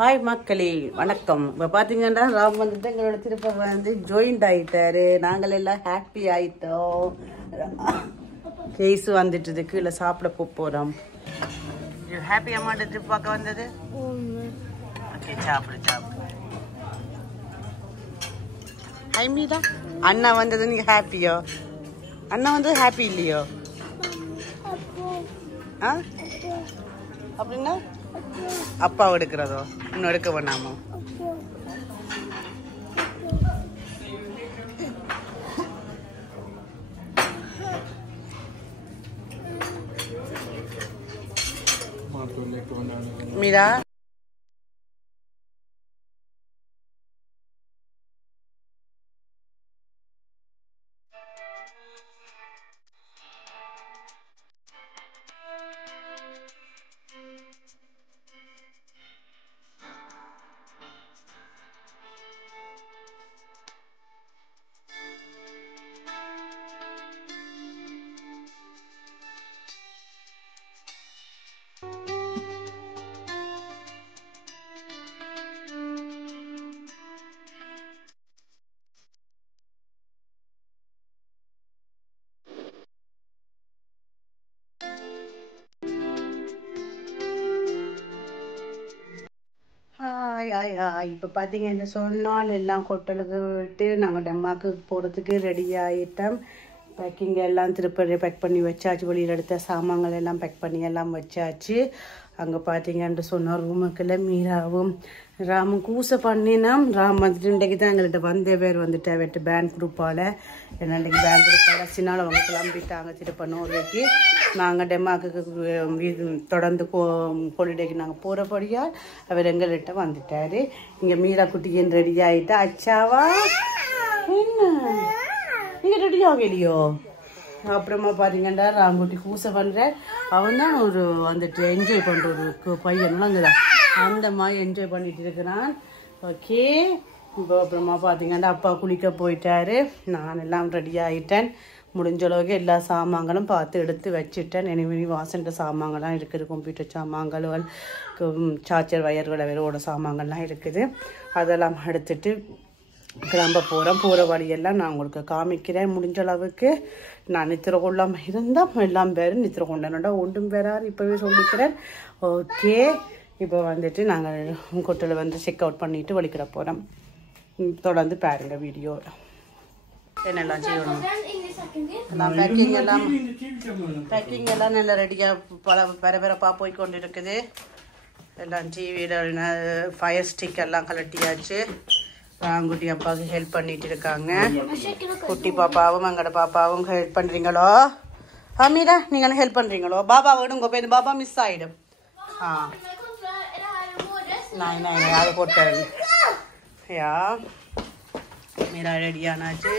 Hi மக்களே வணக்கம். இப்போ பார்த்தீங்கன்னா ராம் வந்துட்டு எங்களோட திருப்பம் வந்து ஜாயிண்ட் ஆகிட்டாரு. நாங்கள் எல்லாம் ஹாப்பி ஆகிட்டோம். கேஸு வந்துட்டு கீழே சாப்பிட போகிறோம். ஹாப்பி அம்மாட்ட ட்ரிப் பார்க்க வந்தது. ஓகே, சாப்பிடு சாப்பிடு. ஹாய் மீரா, அண்ணா வந்தது நீங்கள் ஹாப்பியோ? அண்ணா வந்து ஹாப்பி இல்லையோ? ஆ அப்படின்னா அப்பா எடுக்கிறதோ இன்னும் எடுக்க வேணாமோ? மீரா இப்போ பார்த்தீங்கன்னு சொன்னால் எல்லாம் ஹோட்டலுக்கு விட்டு நாங்கள் டெம்மாக்கு போகிறதுக்கு ரெடி ஆகிட்டோம். பேக்கிங் எல்லாம் திருப்பி பேக் பண்ணி வச்சாச்சு. வெளியில் எடுத்த சாமான்கள் எல்லாம் பேக் பண்ணி எல்லாம் வச்சாச்சு. அங்கே பார்த்தீங்கன்னு சொன்னால் ரூமுக்குள்ள மீராவும் ராமும் கூசை பண்ணினோம். ராம் வந்துட்டு இன்றைக்கு தான் எங்கள்கிட்ட வந்த பேர் வந்துட்டு அவர்கிட்ட பேண்ட் குரூப்பால் ஏன்னா இன்றைக்கி பேண்ட் குரூப் கடைசினால் அவங்க கிளம்பிட்டாங்க திருப்ப நோர்வேக்கு. நாங்கள் டெமாக்கு தொடர்ந்து ஹாலிடேக்கு நாங்கள் போகிறபடியால் அவர் எங்கள்கிட்ட வந்துட்டார். இங்கே மீரா குட்டியின் ரெடி ஆகிட்டா. அச்சாவா என்ன நீங்கள் ரெடி ஆகலையோ? அப்புறமா பார்த்தீங்கன்னா ராங்குட்டி கூசை பண்ணுறேன். அவன் தான் ஒரு வந்துட்டு என்ஜாய் பண்ணுற ஒரு பையன் அங்கேதான் அந்த மாதிரி என்ஜாய் பண்ணிட்டு இருக்கிறான். ஓகே, இப்போ அப்புறமா பார்த்தீங்கன்னா அப்பா குளிக்க போயிட்டாரு. நான் எல்லாம் ரெடி ஆகிட்டேன். முடிஞ்ச அளவுக்கு எல்லா சாமான்களும் பார்த்து எடுத்து வச்சுட்டேன். இனிமேல் வாசன்ற சாமான்கள்லாம் இருக்குது. கம்ப்யூட்டர் சாமான்கள், சார்ஜர் வயர்கள் வேறோட சாமான்கள்லாம் இருக்குது. அதெல்லாம் எடுத்துட்டு கிளம்ப போகிறோம். போகிற வழியெல்லாம் நான் உங்களுக்கு காமிக்கிறேன். முடிஞ்ச அளவுக்கு நான் நித்திர கொள்ளாமல் இருந்தால் எல்லாம் பேர் நித்திர கொண்டனோட ஒன்றும் பேரார் இப்போவே சொல்லிக்கிறேன். ஓகே, இப்போ வந்துட்டு நாங்கள் ஹோட்டலில் வந்து செக் அவுட் பண்ணிவிட்டு வலிக்கிற போகிறோம். தொடர்ந்து பாருங்கள் வீடியோ. என்னெல்லாம் செய்யணும் எல்லாம் பேக்கிங் எல்லாம் நல்லா ரெடியாக பரபரப்பாக போய் கொண்டு இருக்குது. எல்லாம் டிவியில் ஃபயர் ஸ்டிக் எல்லாம் கலட்டியாச்சு. ராங்குட்டி அப்பாவுக்கு ஹெல்ப் பண்ணிட்டு இருக்காங்க. குட்டி பாப்பாவும் எங்களோட பாப்பாவும் ஹெல்ப் பண்ணுறீங்களோ? மீரா நீங்களும் ஹெல்ப் பண்ணுறீங்களோ? பாபா விடுங்க, போய் பாபா மிஸ் ஆகிடும். நான் அது போட்டேன். யா மீரா ரெடியானாச்சு.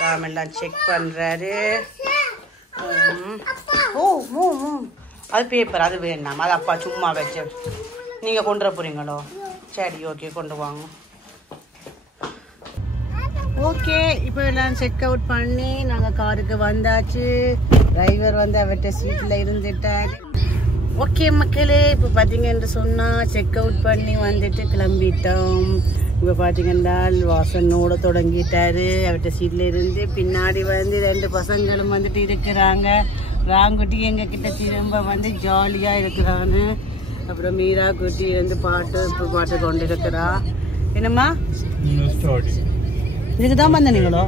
ராம் எல்லாம் செக் பண்ணுறாரு. அது பேப்பர் அது வேணாம், அது அப்பா சும்மா வச்சு. நீங்கள் கொண்டு வர போகிறீங்களோ? சரி, ஓகே, கொண்டு வாங்க. ஓகே, இப்போ எல்லாம் செக் அவுட் பண்ணி நாங்கள் காருக்கு வந்தாச்சு. டிரைவர் வந்து அவர்கிட்ட சீட்டில் இருந்துட்டார். ஓகே மக்களே, இப்போ பார்த்தீங்கன்னு சொன்னால் செக் அவுட் பண்ணி வந்துட்டு கிளம்பிட்டோம். இப்போ பார்த்தீங்கன்னா வாசனோட தொடங்கிட்டாரு. அவர்கிட்ட சீட்டில் இருந்து பின்னாடி வந்து 2 பசங்களும் வந்துட்டு இருக்கிறாங்க. ராங்குட்டி எங்கள் கிட்ட திரும்ப வந்து ஜாலியாக இருக்கிறான்னு. அப்புறம் மீரா குட்டி வந்து பாட்டு கொண்டு இருக்கிறா. என்னம்மா இதுக்கு தான் வந்தீங்களோ?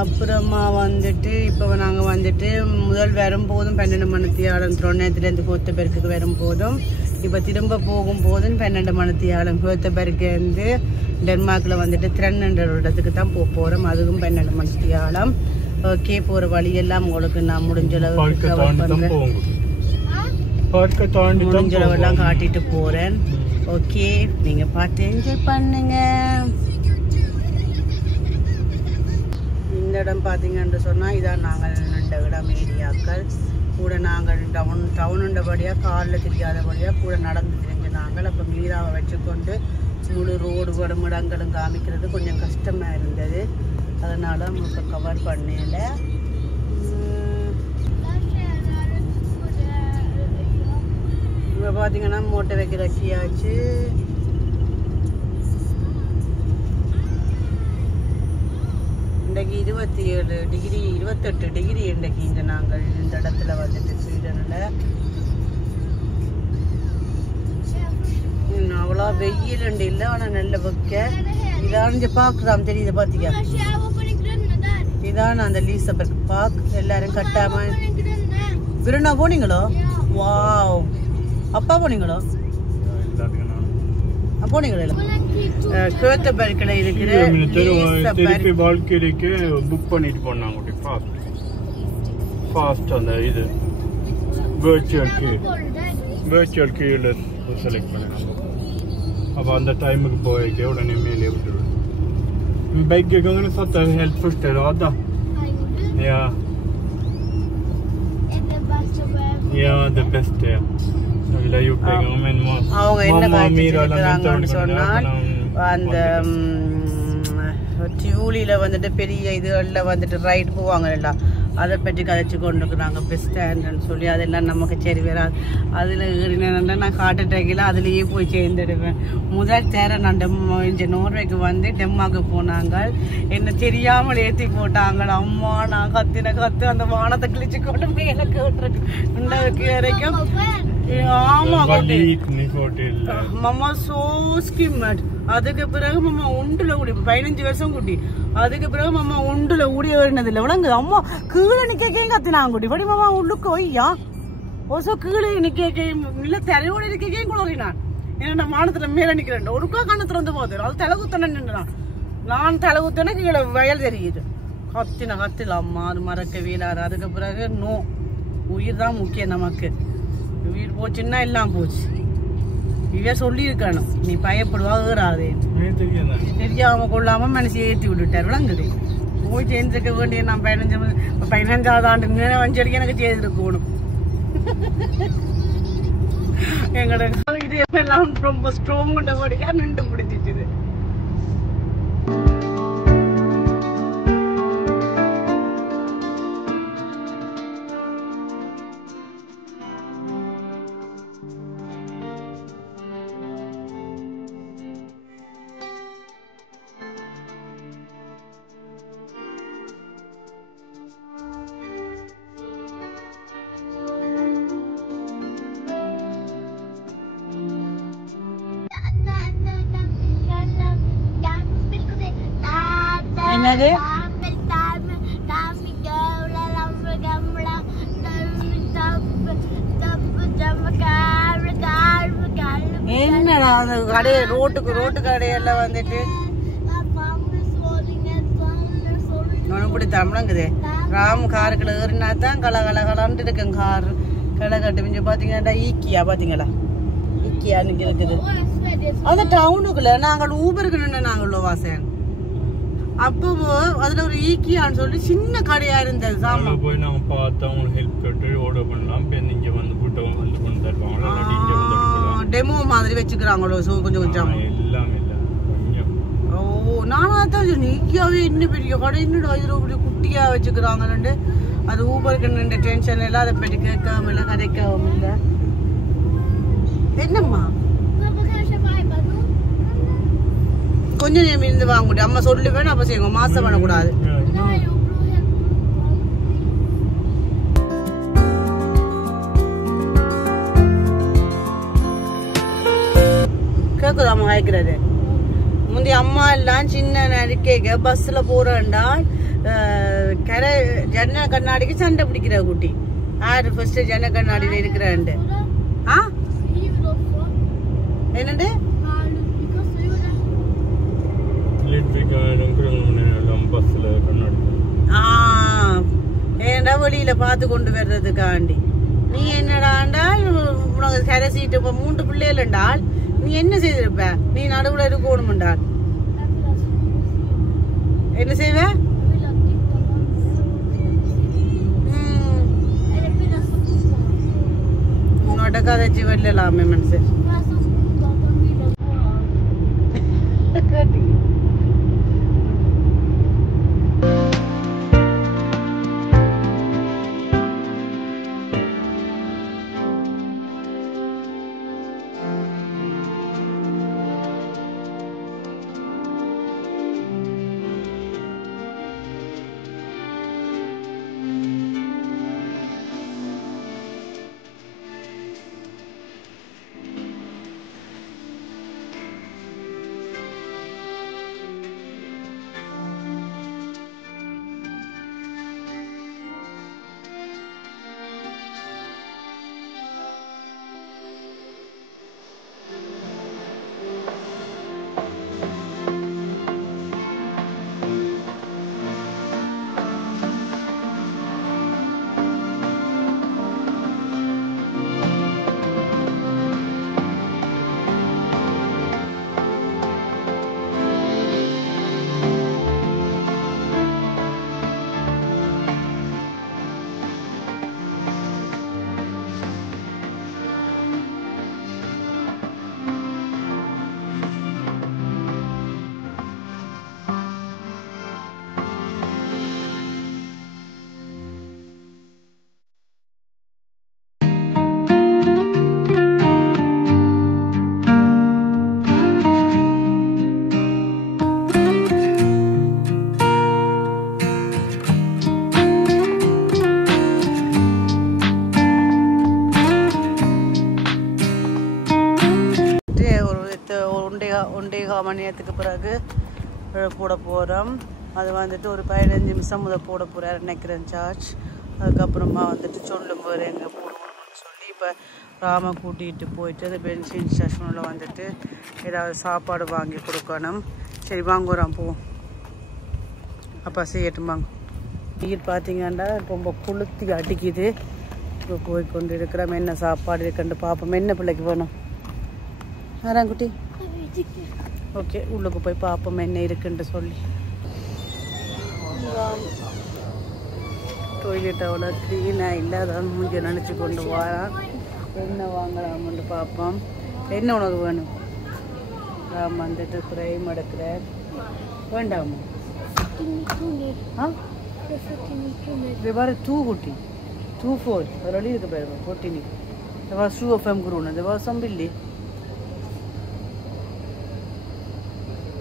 அப்புறமா வந்துட்டு இப்போ நாங்கள் வந்துட்டு முதல் வரும்போதும் 12 மணித்தியாலம் திருவண்ணாமலையிலேருந்து கோத்தபெருக்குக்கு வரும்போதும் இப்போ திரும்ப போகும்போதும் 12 மணித்தியாலம் கோத்தபெருக்குலேருந்து டென்மார்க்கில் வந்துட்டு திரண்ட இடத்துக்கு தான் போகிறோம். அதுவும் 12 மணித்தியாலம். ஓகே, போகிற வழியெல்லாம் உங்களுக்கு நான் முடிஞ்சளவுக்கு கவர் பண்ணுறேன். முடிஞ்சளவெல்லாம் காட்டிட்டு போகிறேன். ஓகே, நீங்கள் பார்த்து என்ஜாய் பண்ணுங்க. இந்த இடம் பார்த்தீங்கன்னு சொன்னால் இதான் நாங்கள் நின்ற இடம். ஏரியாக்கள் கூட நாங்கள் டவுனுண்டபடியாக காரில் தெரியாதபடியாக கூட நடந்து தெரிஞ்ச நாங்கள். அப்போ மீராவை வச்சுக்கொண்டு முழு ரோடுகளும் இடங்களும் காமிக்கிறது கொஞ்சம் கஷ்டமாக இருந்தது. அதனால் உங்களுக்கு கவர் பண்ணல. இப்போ பார்த்தீங்கன்னா மூட்டை வைக்கிற கீயாச்சு. இன்றைக்கு 27 டிகிரி 28 டிகிரி இன்றைக்கு இங்கே நாங்கள் இந்த இடத்துல வந்துட்டு ஸ்வீடனில். அவ்வளோ வெயில் உண்டு இல்லை, ஆனால் நல்ல வைக்க இதான் இங்கே பார்க்குறான் தெரியுது பார்த்தியா. இதான் அந்த லீசபெர்க் பார்க். எல்லாரும் கட்டாம விருண்ணா போனீங்களோ? வாவ். அப்பா போனீங்களோ? போனீங்களா? கேத்தபர்க்கில் இருக்கிற திருப்பி வாழ்க்கைக்கு புக் பண்ணிட்டு போனாங்க. ஃபாஸ்ட் அந்த இது virtual queuல செலக்ட் பண்ணாங்க. அப்போ அந்த டைமுக்கு போயிட்டு உடனே மேலே விட்டுருவேன். Bägge gångerna satt jag helt första raden. Ja. Ja, det bästa. Jag ville ha gjort det en gång, men mamma och Mira லான்னு சொன்னால் அந்த டியூலியில் வந்துட்டு பெரிய இதுகளில் வந்துட்டு ரைட் போவாங்கல்ல, அதை பற்றி கதைச்சு கொண்டு இருக்கிறாங்க பெஸ்டாண்டுன்னு சொல்லி. அதெல்லாம் நமக்கு சரி வராது. அதில் ஏறினா நான் ஹார்ட் அட்டாக்கில் அதுலேயே போய் சேர்ந்துடுவேன். முதல் தேர நான் இங்கே நோர்வேக்கு வந்து டெம்மாக்கு போனாங்க. என்ன தெரியாமல் ஏற்றி போட்டாங்க. அம்மா நான் கத்து அந்த வானத்தை கிழிச்சு கொண்டு மேலே கேட்டுருக்கு வரைக்கும். ஆமா மாமா சோ ஸ்கிம்மட். அதுக்கு பிறகு மாமா உண்டுல கூடி 15 வருஷம் குட்டி. அதுக்கு பிறகு மாமா உண்டுல ஊடிய வருனது இல்லை விளங்குது. அம்மா கீழே நிக்கையும் கத்தினாங்க குட்டி. படி மாமா உள்ளுக்கு ஒய்யா ஓசோ கீழே நிக்கையும் இல்ல தலையோட நிக்கையும் குளறினான். ஏன்னா வானத்துல மேல நிக்கிறேன். ஒருக்கா கண்ணு திறந்து போகுது. அது தலை குத்தன நின்றுனான். நான் தலை குத்தன கீழே வயல் தெரியுது. கத்தில அம்மா அது மறக்க வீழாரு. அதுக்கு பிறகு நோ, உயிர் தான் முக்கியம் நமக்கு. உயிர் போச்சுன்னா எல்லாம் போச்சு. இவ சொல்லி இருக்கணும் நீ பயப்படுவா ஏறாதே. தெரியாம கொள்ளாம மனசு ஏற்றி விட்டுட்டார் விளங்குது. போய் சேர்ந்துக்க வேண்டிய நான் 15ஆவது ஆண்டு வஞ்சடிக்கு எனக்கு செய்திருக்கணும். எங்களோட இதெல்லாம் ரொம்ப ஸ்ட்ராங் படிக்க நின்று பிடிச்சிச்சு. என்னது என்னடா அந்த கடை ரோட்டு கடையெல்லாம் வந்துட்டு இப்படி தமிழங்குது. ராம் காருக்குள்ள ஏறினா தான் கலகலகலான்ட்டு இருக்குங்க கார் களை கட்டு. கொஞ்சம் பாத்தீங்கன்னா ஈக்கியா பாத்தீங்களா, ஈக்கியான்னு இருக்குது. அந்த டவுனுக்குள்ள நாங்கள் ஊபருக்கு நின்று நாங்கள் வாசன். அப்போ அதுல ஒரு ஈக்கியான்னு சொல்லி சின்ன கடையா இருந்தது. சாமா போய் நாங்க பார்த்தோம், ஹெல்ப் கேட்டு ஆர்டர் பண்ணலாம். பெண் இங்க வந்து கூட்டம் வந்து கொண்டு தருவாங்க. டெமோ மாதிரி வச்சுக்கிறாங்களோ கொஞ்சம் கொஞ்சம் எல்லாமே இல்ல. ஓ நானா தான் ஈக்கியாவே இன்னும் பெரிய கடை இன்னும் இதுல குட்டியா வச்சுக்கிறாங்கன்னு. அது ஊபருக்கு நின்ற டென்ஷன் எல்லாம் அதை பற்றி கேட்காம இல்லை, கதைக்காம இல்லை. என்னம்மா கொஞ்சம் நேரம் இருந்து வாங்க முடியும். அம்மா சொல்லுவேன் அப்ப செய்யுங்க, மாசம் பண்ணக்கூடாது. கேக்குது அம்மா கேட்கறது. முந்தைய அம்மா எல்லாம் சின்ன நடிக்க பஸ்ல போறேன்டா கரை ஜன்னல் கண்ணாடிக்கு சண்டை பிடிக்கிற குட்டி. யாரு ஃபர்ஸ்ட் ஜன்னல் கண்ணாடியில இருக்கிறாண்டு. என்னண்டு ஏன்டா வெளியில பார்த்து கொண்டு வர்றதுக்காண்டி. நீ என்னடாண்டா உனக்கு கரை சீட்டு இப்ப 3 பிள்ளைகள் என்றால் நீ என்ன செய்திருப்ப? நீ நடுவுல இருக்கணும்டால் என்ன செய்வ? உன்னோட கதைச்சு வரலாமே மனுஷன். 1.5 மணி நேரத்துக்கு பிறகு போட போகிறோம். அது வந்துட்டு ஒரு 15 நிமிஷம் முதல் போட போகிறார் நினைக்கிறேன் சார்ஜ். அதுக்கப்புறமா வந்துட்டு சொல்லும் போது எங்கே போகணும்னு சொல்லி இப்போ ராம கூட்டிகிட்டு போயிட்டு அது பென்சின் ஸ்டேஷனில் வந்துட்டு ஏதாவது சாப்பாடு வாங்கி கொடுக்கணும். சரி வாங்குறோம் போவோம். அப்பா செய்யட்டும் வாங்க. நீர் பார்த்தீங்கன்னா ரொம்ப குளுத்தி அடிக்குது. இப்போ போய் கொண்டு இருக்கிறோம். என்ன சாப்பாடு இருக்குன்னு பார்ப்போம். என்ன பிள்ளைக்கு வேணும் ஆறாங்குட்டி? ஓகே உள்ளுக்கு போய் பார்ப்போம் என்ன இருக்குன்னு சொல்லி. டாய்லெட் அவ்வளோ க்ளீனாக இல்லை, அதான் மூஞ்சி நினச்சி கொண்டு வரான். என்ன வாங்கலாம்னு பார்ப்போம். என்ன உனக்கு வேணும்? ராம் வந்துட்டு ஃப்ரைம் எடுக்கிறேன். வேண்டாமா? ஆ இது பாரு 2 குட்டி 2-4 ரெடி இருக்கு பாரு 14. Det var 25 kronor. Det var som billigt.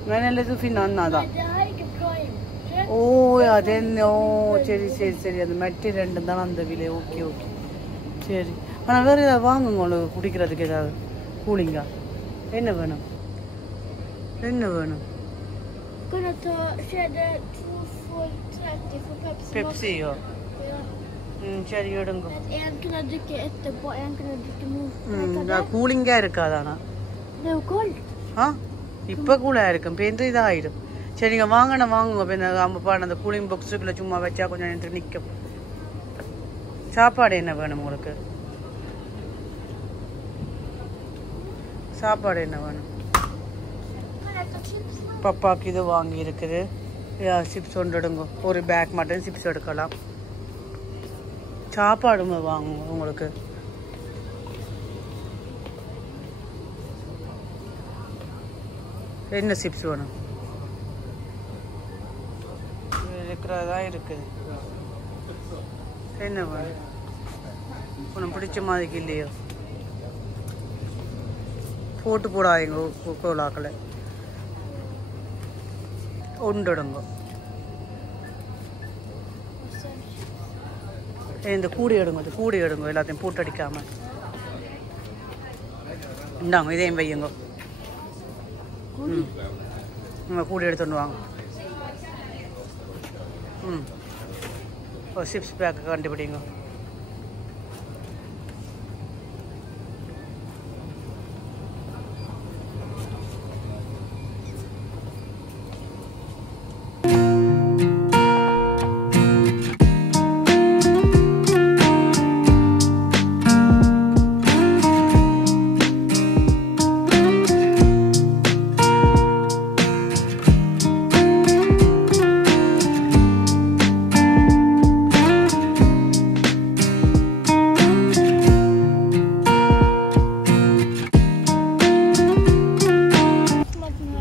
Men eller så finner han nada. Oh ja, den சரி அது மெட்டி 2 தான் அந்த விலை. ஓகே சரி. ஆனால் வேறு ஏதாவது வாங்குங்க உங்களுக்கு குடிக்கிறதுக்கு ஏதாவது கூலிங்கா. என்ன வேணும்? பெப்சியோ? சரி எடுங்க. கூலிங்கா இருக்காதானா? இப்போ கூலாக இருக்கும். பேருந்து இதாகிடும். சரி நீங்கள் வாங்குங்க. இப்போ அந்த கூலிங் பாக்ஸுக்குள்ளே சும்மா வச்சா கொஞ்சம் நேரத்துக்கு நிற்கும். சாப்பாடு என்ன வேணும் உங்களுக்கு? சாப்பாடு என்ன வேணும்? பப்பாக்கு இது வாங்கி இருக்குது. சிப்ஸ் ஒன்று எடுங்க. ஒரு பேக் மட்டும் சிப்ஸ் எடுக்கலாம். சாப்பாடுங்க வாங்குங்க உங்களுக்கு. என்ன சிப்ஸ் வேணும்? இருக்கிறதா இருக்குது. என்ன வேணும்? உனக்கு பிடிச்ச மாதிரிக்கு இல்லையோ? போட்டு போடாதீங்க கோலாக்களை. ஒன்றுடுங்க. இந்த கூடி எடுங்க எல்லாத்தையும் போட்டு அடிக்காம. இந்தாங்க இதையும் வையுங்க. கூடி எடுத்துட்டு வாங்க. ஒரு சிப்ஸ் பேக்கு கண்டுபிடிங்க.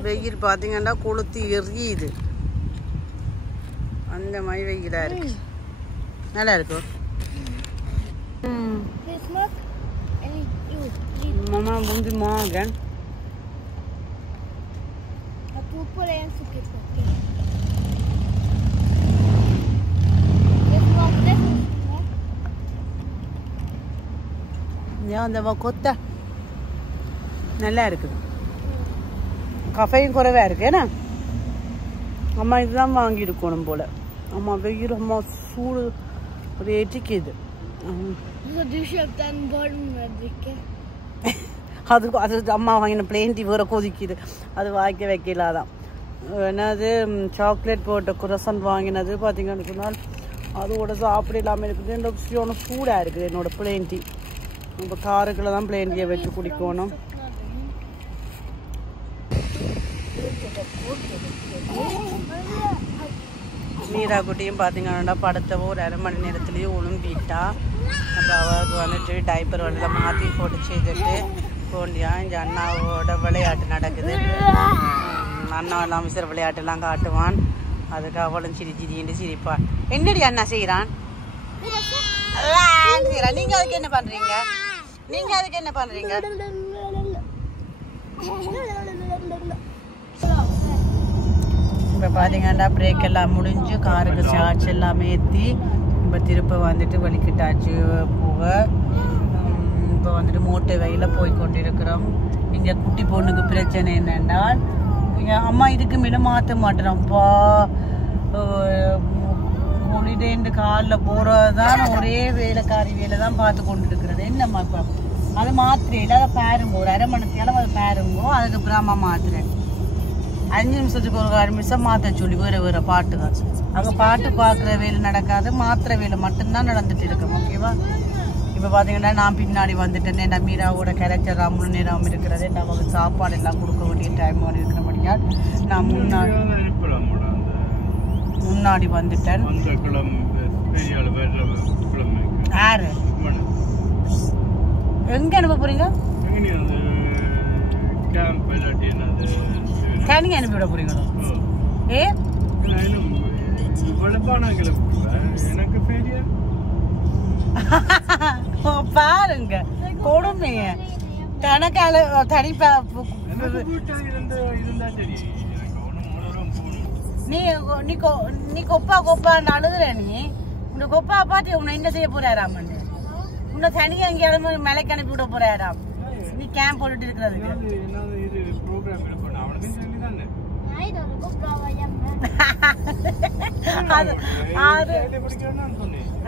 வெயில் பார்த்தீங்கன்னா கொளுத்தி எரியுது. அந்த மாதிரி வெயிலா இருக்கு. நல்லா இருக்கும். Mamma bundi magen. Jag tog på dig en sockerpåke. Det smakade så. Ja, det var gott det. நல்லா இருக்குது. கஃபைன் குறைவா இருக்கு. ஏன்னா அம்மா இதுதான் வாங்கி இருக்கணும் போல. அம்மா வெயில் அம்மா சூடு ஒரு எட்டிக்குது. Så du köpte en varm dricka? அது அம்மா வாங்கின பிளேன் டீ வேற கொதிக்குது. அது வாங்கி வைக்கலாதான். என்னது சாக்லேட் போட்ட குரசன் வாங்கினது பார்த்தீங்கன்னு சொன்னால் அதோட சாப்பிட இல்லாமல் இருக்குது. இந்த சூடாக இருக்குது என்னோட பிளேன் டீ. இப்போ காருக்குள்ள தான் பிளேன் டீயை வச்சு குடிக்கணும். மீரா குட்டியும் பார்த்தீங்கன்னா படுத்தவோ ஒரு 1/2 மணி நேரத்துலேயே ஒழும்பிட்டா. அப்போ அவருக்கு வந்துட்டு டைப்பர் வழியில் மாற்றி போட்டு செய்துட்டு போண்டியா. இந்த அண்ணாவோட விளையாட்டு நடக்குது. அண்ணா எல்லாம் விசிற விளையாட்டுலாம் காட்டுவான். அதுக்கு அவளும் சிரிச்சின்னு சிரிப்பான். என்னடி அண்ணா செய்கிறான்? நீங்கள் அதுக்கு என்ன பண்ணுறீங்க? இப்போ பார்த்தீங்கன்னா பிரேக் எல்லாம் முடிஞ்சு காருக்கு சார்ஜ் எல்லாமே ஏற்றி இப்போ திருப்ப வந்துட்டு வலிக்கிட்டாச்சு போக. இப்போ வந்துட்டு மோட்டை வயலில் போய் கொண்டிருக்கிறோம். இங்கே குட்டி பொண்ணுக்கு பிரச்சனை என்னென்னால் இங்கே அம்மா இதுக்கு மேலே மாற்ற மாட்டேறோம்ப்பா. ஹாலிடேண்டு காலில் போகிறது தான் ஒரே வேலைக்காரி வேலை தான் பார்த்து கொண்டு இருக்கிறது. என்னம்மா இப்போ அதை மாத்திரையில் அதை பாருங்க, ஒரு அரை மணி நேரம் அதை பாருங்கோ. அதுக்கப்புறம் அம்மா மாத்துறேன். 5 நிமிஷத்துக்கு ஒரு 1 நிமிஷம் மாற்ற சொல்லி வேறு வேறு பாட்டுகள். அங்கே பாட்டு பார்க்குற வேலை நடக்காது, மாத்திரை வேலை மட்டும்தான் நடந்துட்டு இருக்கோம். ஓகேவா? இப்போ பார்த்தீங்கன்னா நான் பின்னாடி வந்துட்டேன். என்ன மீராவோட கேரக்டர் முழு நேரம் இருக்கிறது. நமக்கு சாப்பாடு எல்லாம் கொடுக்க வேண்டிய டைம் இருக்கிறபடியால் நான் முன்னாடி வந்துட்டேன். யாரு எங்க அனுப்ப போறீங்க? கனி அனுப்பிவிட போறீங்களோ? ஏ பாருங்க கொடுமைய தனக்கால தனிப்பா. நீ கொப்பான்னு அழுகுற. நீ உன்னை கொப்பா பார்த்து உன்னை என்ன செய்ய போறாராமன்னு உன்னை தனியா எங்கேயாவது மலைக்கு அனுப்பி விட போறாராம். நீ கேம்ப் போட்டுட்டு இருக்கிறதுக்கு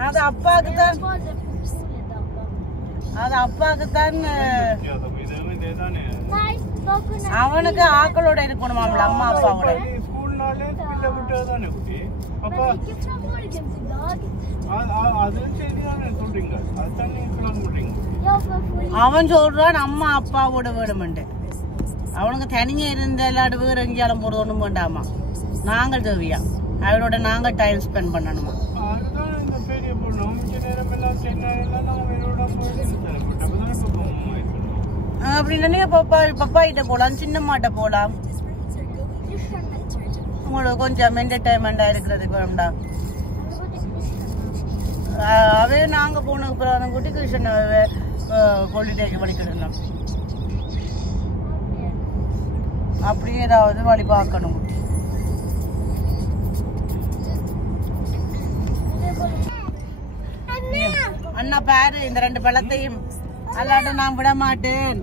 அது அப்பாவுக்கு தான், அது அப்பாவுக்கு தான். அவனுக்கு ஆக்களோட இருக்கணுமாம்ல, அம்மா அப்பாவோட. அவன் சொல்றான் அம்மா அப்பாவோட வேணுமெண்டு. அவனுக்கு தனியா இருந்த எல்லாரும் வேற எங்கேயாலும் போறது ஒண்ணும் வேண்டாமா. நாங்கள் தேவையா அவனோட நாங்க டைம் ஸ்பெண்ட் பண்ணணுமா? அப்படின்னா பப்பா கிட்ட போலாம், சின்னம்மாட்ட போலாம். உங்களுக்கு கொஞ்சம் என்டர்டைன்மெண்டா இருக்கிறதுக்கு வேண்டா. அவே நாங்க போனதுக்கு அப்புறம் குட்டி கிருஷ்ணன் ஹாலிடேக்கு படிக்கிடலாம். அப்படியே ஏதாவது வழி பார்க்கணும். அண்ணா பாரு இந்த 2 பழத்தையும் அல்லாட்ட நான் விட மாட்டேன்.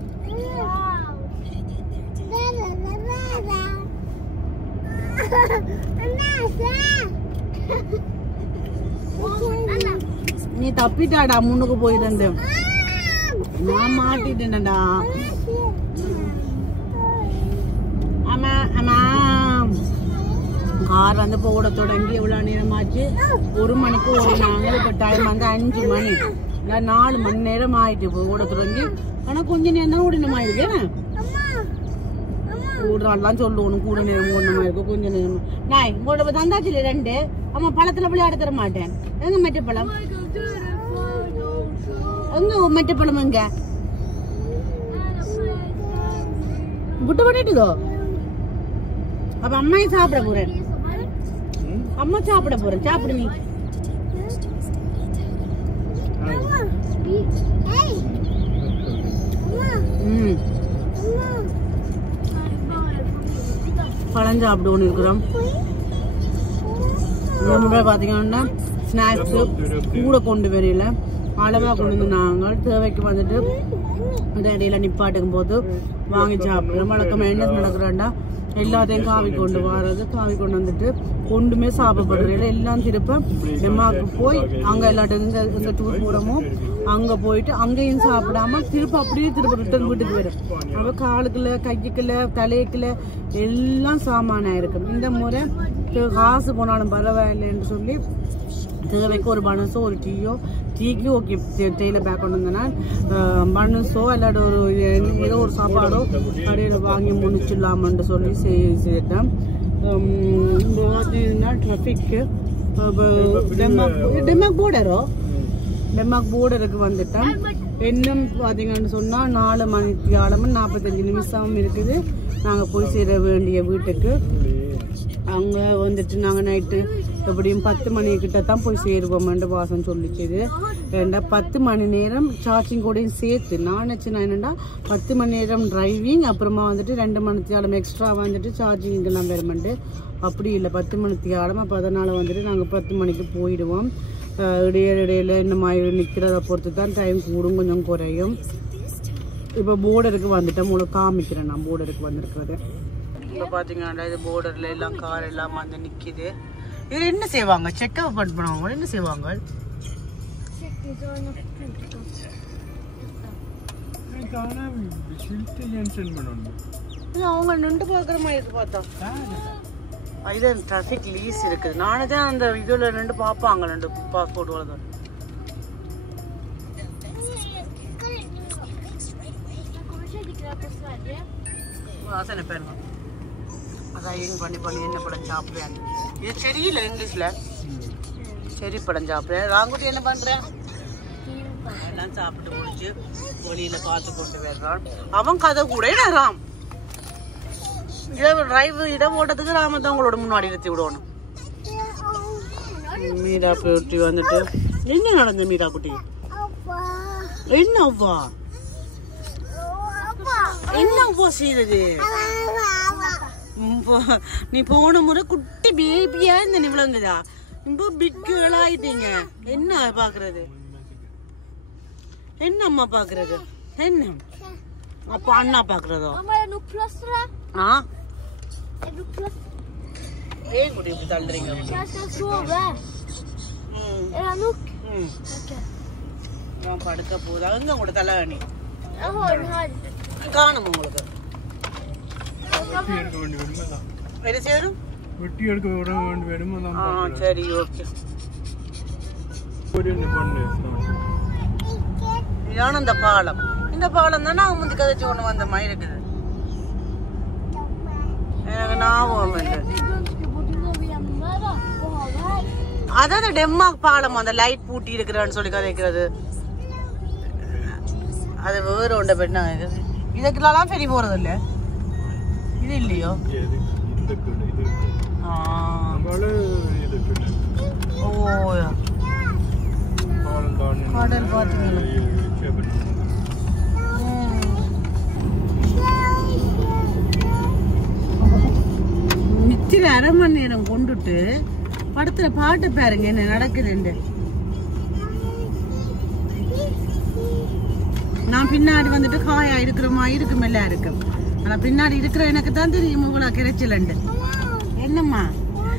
நீ தப்பிட்டாடா, முன்னுக்கு போயிருந்து நான் மாட்டிட்டேன்டா. ஆமா ஆமா கார் வந்து போட தொடங்கி எவ்வளவு நேரமாச்சு? 1 மணிக்கு ஓடினாங்க. இப்ப டைம் வந்து 5 மணி, 4 மணி நேரம் ஆயிட்டு ஓட தொடங்கி. ஆனா கொஞ்ச நேரம் தான் ஓடினமா இருக்கு. ஓடுறான்லாம் சொல்லணும் கூட நேரம் ஓடணுமா இருக்கு. கொஞ்ச நேரம் நான் உங்களோட தந்தாச்சு 2. அம்மா பழத்துல விளையாட தர மாட்டேன். எங்க மெட்டப்பழம்? எங்க மெட்டப்பழம்? எங்க விட்டு பண்ணிட்டுதோ? அப்ப அம்மாயும் சாப்பிட போறேன். அம்மா சாப்பிட போறேன். சாப்பிடு நீ. பழம் சாப்பிடுவோன்னு இருக்கிறோம். பாத்தீங்கன்னா ஸ்நாக்ஸ் கூட கொண்டு வரையில அளவா கொண்டு வந்து நாங்கள் தேவைக்கு வந்துட்டு இந்த இடையில நிப்பாட்டுக்கும் போது வாங்கி சாப்பிடுறோம். வழக்கமா என்ன நடக்கிறோம்டா எல்லாத்தையும் காவி கொண்டு வர்றது, காவி கொண்டு வந்துட்டு ஒன்றுமே சாப்பிடப்படுறது எல்லாம் திருப்ப டெமாக்கு போய் அங்க எல்லாத்துக்கும் எங்க டூர் போறோமோ அங்க போயிட்டு அங்கேயும் சாப்பிடாம திருப்ப அப்படியே திருப்ப ரிட்டர்ன் வீட்டுக்கு வரும். அவ காலுக்குள்ள கைக்குள்ள தலைக்குள்ள எல்லாம் சாமானா இருக்கும். இந்த முறை காசு போனாலும் பரவாயில்லைன்னு சொல்லி தேவைக்கு ஒரு பனஸோ ஒரு டீக்கு ஓகே டெய்ல பேக் கொண்டு வந்தேன்னா பனஸோ இல்லாட்ட ஒரு ஏதோ ஒரு சாப்பாடோ கடையில் வாங்கி முடிச்சிடலாமன்னு சொல்லி செய்துட்டேன். ட்ராஃபிக்கு டெமாக் போர்டருக்கு வந்துட்டேன். இன்னும் பார்த்தீங்கன்னு சொன்னால் 4 மணிக்கு 45 நிமிஷம் இருக்குது நாங்கள் போய் சேர வேண்டிய வீட்டுக்கு. அங்கே வந்துட்டு நாங்கள் நைட்டு எப்படியும் 10 மணிக்கிட்ட தான் போய் சேருவோம்ன்ற வாசம் சொல்லிச்சுது. ஏன்னா 10 மணி நேரம் சார்ஜிங் கூடயும் சேர்த்து நான் நினச்சேன் என்னென்னா 10 மணி நேரம் டிரைவிங், அப்புறமா வந்துட்டு 2 மணித்தியாலம் எக்ஸ்ட்ரா வந்துட்டு சார்ஜிங்கெல்லாம் வருமெண்டு. அப்படி இல்லை, 10 மணித்தியாலம். அப்போ அதனால் வந்துட்டு நாங்கள் 10 மணிக்கு போயிடுவோம். இடையில இந்த மாதிரி நிற்கிறத பொறுத்து தான் டைம் கூடும் கொஞ்சம் குறையும். இப்போ போர்டருக்கு வந்துட்டேன். உங்களுக்கு காமிக்கிறேன் நான் போர்டருக்கு வந்திருக்கிறது. இப்போ பார்த்தீங்கன்னா இது போர்டரில் எல்லாம் கார் எல்லாம் வந்து நிற்கிது. இதில் என்ன செய்வாங்க? செக்அப் பண்ணுவாங்க. என்ன செய்வாங்க? அவங்க நின்று பார்க்குற மாதிரி இருக்கு பார்த்தா. இது டிராஃபிக் லீஸ் இருக்குது. நானே தான் அந்த இதில் நின்று பார்ப்பாங்க 2 பாஸ்போர்ட் வளர்ந்து. வாசனை பேருங்க அதான் எங்க பண்ணி என்ன படம் சாப்பிடுறேன். இது சரியில்லை இங்கிலீஷ்ல. சரி படம் சாப்பிடுறேன். ராங்குட்டி என்ன பண்றேன்? எல்லாம் சாப்பிட்டு முடிச்சு வெளியில பார்த்து கொண்டு வர்றான். அவன் கதை கூட ராம் இடம் ஓட்டத்துக்கு ராம தான் உங்களோட முன்னாடி நிறுத்தி விடணும். மீரா குட்டி வந்துட்டு என்ன நடந்த? மீரா குட்டி என்ன அவ்வா என்ன அவ்வா செய்தது? நீ போன முறை குட்டி பேபியா இந்த நிவளங்குதா? ரொம்ப பிக் கேர்ள் ஆயிட்டீங்க. என்ன பாக்குறது? என்ன அம்மா பாக்குறது? என்ன அப்பா அண்ணா பாக்குறதோ? ஏன் குட்டி இப்படி தள்ளுறீங்க? படுக்க போதா எங்க கூட தலைவணி காணும் உங்களுக்கு என்ன செய்யணும்? வெட்டி எடுக்க விட வேண்டுமா? சரி ஓகே. இதான இந்த பாலம். இந்த பாலம் தான் நான் முந்தி கதைச்சு ஒண்ணு வந்த மாதிரி இருக்குது. எனக்கு ஞாபகம் இல்லை. அதாவது டென்மார்க் பாலம் அந்த லைட் பூட்டி இருக்கிறான்னு சொல்லி கதைக்கிறது. அது வேற ஒன்றை பெண்ணா இதுக்கெல்லாம் பெரிய போறது இல்ல. இது இல்லையோ? கடல் பாத்தீங்களா? மிச்சில 1/2 மணி நேரம் கொண்டுட்டு படத்துல பாட்டு பாருங்க என்ன நடக்குதுண்டு. நான் பின்னாடி வந்துட்டு காயா இருக்கிறோமா இருக்கும் எல்லாம் இருக்கும். ஆனா பின்னாடி இருக்கிற எனக்கு தான் தெரியும் இவ்வளவு கிடைச்சலண்டு. என்னம்மா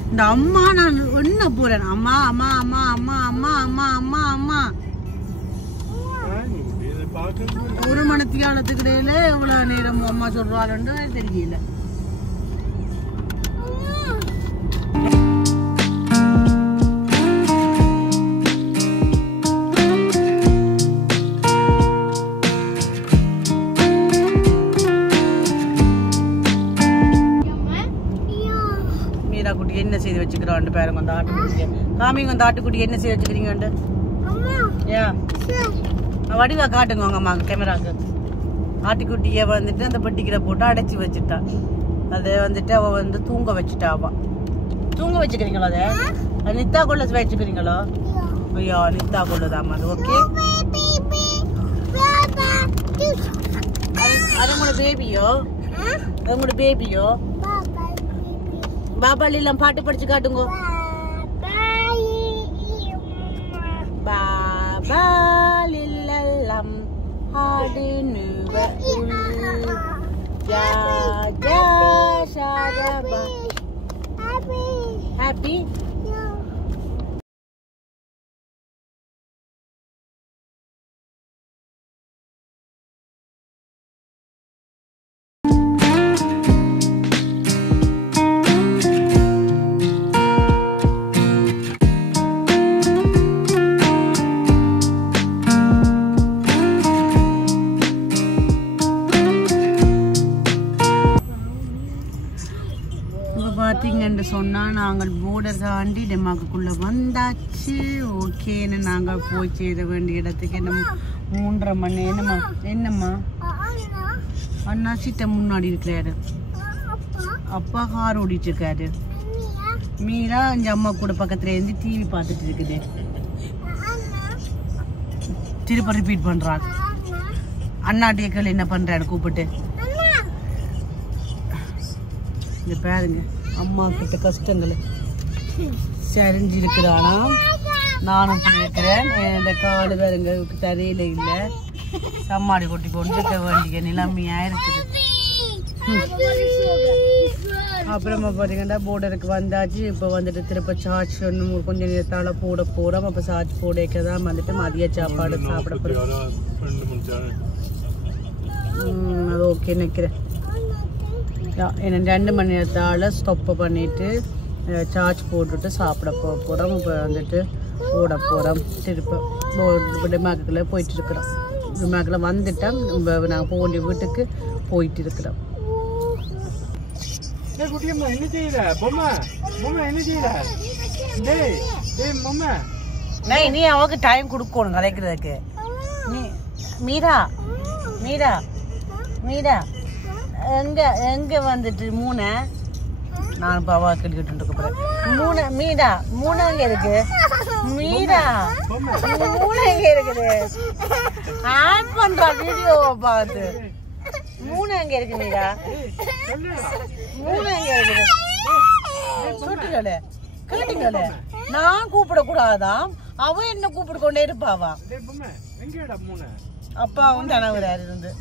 இந்த அம்மா நான் ஒன்ன போறேன். அம்மா அம்மா அம்மா அம்மா அம்மா அம்மா அம்மா அம்மா 1 மணித்தியாலத்துக்கு இடையில எவ்வளவு நேரம் அம்மா சொல்றாளுன்னு தெரியல. குட்டி என்ன செய்து வச்சுக்கிறான் பாருங்க. அந்த ஆட்டுக்குட்டி காமிங்க. அந்த ஆட்டுக்குட்டி என்ன செய்து வச்சுக்கிறீங்க? வடிவா காட்டுங்க உங்க அம்மா கேமராக்கு. ஆட்டுக்குட்டிய வந்துட்டு அந்த பெட்டிக்கிற போட்டு அடைச்சி வச்சுட்டா. அதை வந்துட்டு அவ வந்து தூங்க வச்சுட்டா. அவ தூங்க வச்சுக்கிறீங்களோ? அதை நித்தா கொள்ள வச்சுக்கிறீங்களோ? ஐயா நித்தா கொள்ளதாமா. அது ஓகே. அது உங்களோட பேபியோ? அது உங்களோட பேபியோ? பாபாலி எல்லாம் பாட்டு படிச்சு காட்டுங்க. பாபாலி எல்லாம் ஆடுனுவ ஜா ஜா ஷாரபா ஹாப்பி. பார்த்தீங்கன்னு சொன்னால் நாங்கள் போர்டர் தாண்டி டென்மார்க்குள்ளே வந்தாச்சு. ஓகேன்னு நாங்கள் போய் சேர வேண்டிய இடத்துக்கு என்ன 3.5 மணி. என்னம்மா அண்ணா சிட்ட முன்னாடி இருக்கிறாரு. அப்பா கார் ஓடிட்டு இருக்காரு. மீரா எங்கள் அம்மா கூட பக்கத்துல இருந்து டிவி பார்த்துட்டு இருக்குது. திருப்ப ரிப்பீட் பண்றான். அண்ணாட்டியக்கள் என்ன பண்றாரு கூப்பிட்டு. இந்த பாருங்க அம்மா கிட்ட கஷ்டங்கள் சரிஞ்சிருக்கிறானா. நானும் இருக்கிறேன். இந்த காடு பாருங்க தரையில இல்லை. சம்மாடி கொட்டி கொண்டு வேண்டிய நிலைமையா இருக்குது. அப்புறமா பார்த்தீங்கன்னா போர்டருக்கு வந்தாச்சு. இப்போ வந்துட்டு திருப்ப சார்ஜ் ஒன்று கொஞ்ச நேரத்தால் போட போகிறோம். அப்போ சார்ஜ் போடைக்க தான் வந்துட்டு மதிய சாப்பாடு சாப்பிட போகிறோம். அது ஓகே நிற்கிறேன். என்ன 2 மணி நேரத்தால் ஸ்டொப்பை பண்ணிவிட்டு சார்ஜ் போட்டுட்டு சாப்பிட போகிறோம். இப்போ வந்துட்டு போட போகிறோம். திருப்ப டிமாக்குள்ளே போயிட்டுருக்குறோம். டிமாக்கில் வந்துட்டோம். நாங்கள் போக வேண்டிய வீட்டுக்கு போயிட்டு இருக்கிறோம். என்ன செய்யற பொம்மை என்ன செய்யற? நீ அவனுக்கு டைம் கொடுக்கணும் கலைக்கிறதுக்கு. நீ மீரா மீரா மீரா எங்க எங்க வந்துட்டு 3 நான் பாவா கேட்டுக்கிட்டு இருக்க மீரா 3 எங்க இருக்கு? மீரா 3 எங்க இருக்குது? ஆட் பண்றா வீடியோவை பார்த்து. 3 எங்க இருக்கு மீரா? 3 எங்க இருக்குது? சொல்லுங்களே கேட்டீங்களே. நான் கூப்பிட கூடாதான், அவ என்ன கூப்பிட்டு கொண்டே இருப்பாவா. அப்பா வந்து அனவராரு இருந்து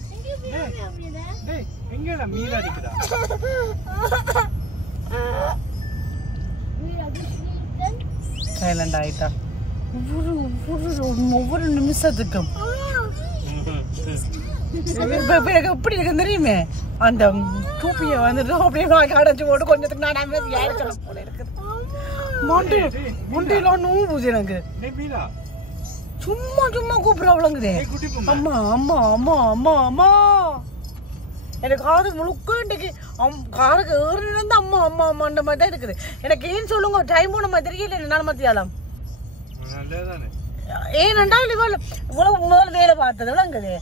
சைலண்ட் ஆயிட்டா. ஒவ்வொரு நிமிஷத்துக்கும் எப்படி இருக்கு தெரியுமே, அந்த டூப்பிய வந்துட்டு அப்படியே அடைச்சு போட்டு கொஞ்சத்துக்கு நான் அமைதியாக போல இருக்குது. மொண்டையெல்லாம் நூபுது எனக்கு. சும்மா சும்மா கூப்பிடுறாங்களே அம்மா அம்மா அம்மா அம்மா அம்மா. எனக்கு காது முழுக்க இன்றைக்கு காருக்கு ஏறினு அம்மா அம்மா அம்மான்ற மாதிரி தான் இருக்குது. எனக்கு ஏன் சொல்லுங்க, டைம் போன மாதிரி தெரியல. என்னால் மத்தியாலம் ஏனண்டா இவ்வளவு முதல் வேலை பார்த்தது விளங்குது.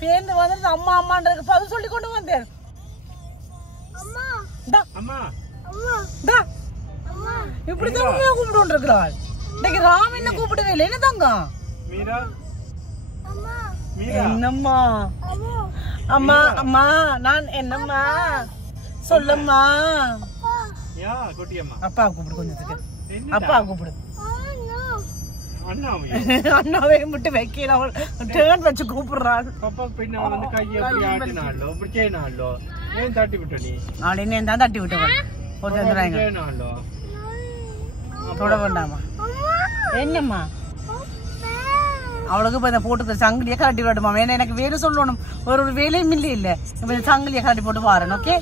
பேருந்து வந்துட்டு அம்மா அம்மான்றதுக்கு பதில் சொல்லி கொண்டு வந்தேன். இப்படிதான் கூப்பிட்டு இருக்கிறாள். இன்னைக்கு ராம் என்ன கூப்பிடவே இல்லை. என்னதாங்க என்னம்மா அம்மா அம்மா நான் என்னம்மா சொல்லும்மா. அப்பா கூப்பிடு கொஞ்சத்துக்கு. அப்பா கூப்பிடு. அண்ணாவே மட்டும் வைக்கிறாள். டேர்ன் வச்சு கூப்பிடுறாள். அவளை தான் தட்டி விட்டவள். தொட வேண்டாமா? என்னம்மா அவளுக்கு இப்ப இந்த போட்டு சங்கிலியை கட்டி விடமா? வேணா எனக்கு வேலை சொல்லணும். ஒரு வேலையும் இல்லை இல்ல. இப்ப சங்கிலியை கட்டி போட்டு வாரேன். ஓகே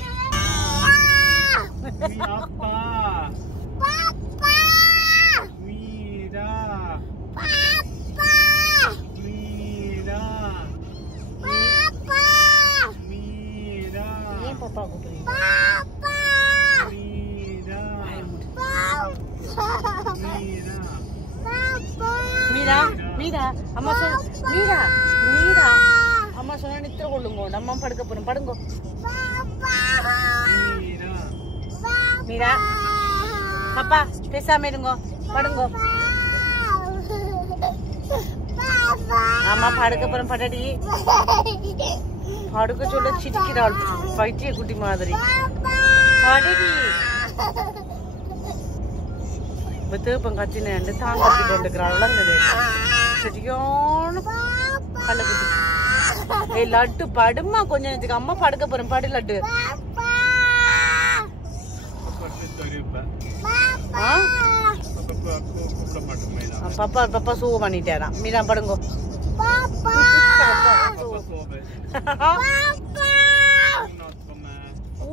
பாப்பா கூப்பிடுறீங்க. மீரா மீரா அம்மா சொன்ன மீரா மீரா அம்மா சொன்ன நித்திர கொள்ளுங்க. நம்ம படுக்க போறோம். படுங்கோ மீரா. பாப்பா பேசாம இருங்கோ. படுங்கோ. அம்மா படுக்க போறோம். படடி படுக்க சொல்ல சிரிக்கிறாள் பைத்திய குட்டி மாதிரி. படடி தேப்பம் கத்தினேன் தாங்க கட்டி கொண்டுக்கிறாள். விளங்குது சரியான கல்ல குட்டி. லட்டு படுமா கொஞ்ச நேரத்துக்கு. அம்மா படுக்க போறேன். படு லட்டு. பாப்பா பாப்பா சூ பண்ணிட்டாராம். மீரா படுங்கோ.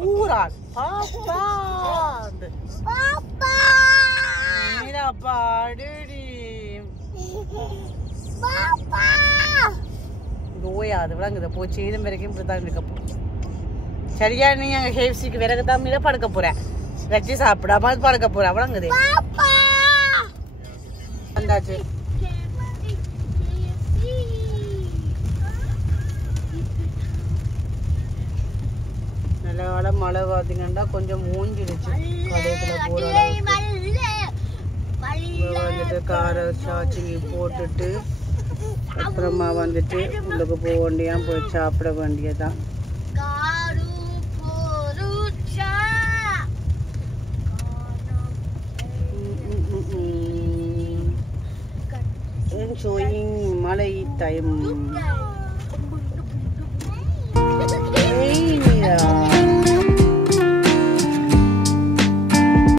ஊராள் பாப்பா மீரா பாடுடி. ஓயாது விளங்குத போச்சு. இது வரைக்கும் இப்படிதான் இருக்க போறோம். சரியா நீ அங்க ஹேப்சிக்கு விறகுதான் மீரா படுக்க போறேன். வச்சு சாப்பிடாம படுக்க போறேன். விளங்குது வந்தாச்சு. நல்ல கால மழை பார்த்தீங்கன்னா கொஞ்சம் மூஞ்சிடுச்சு. கடைக்குள்ள போற வந்துட்டு காரை சாச்சிங்கி போட்டுட்டு அப்புறமா வந்துட்டு உள்ளுக்கு போக வேண்டியா போய் சாப்பிட வேண்டியதான். enjoying மழை டைம். Yeah.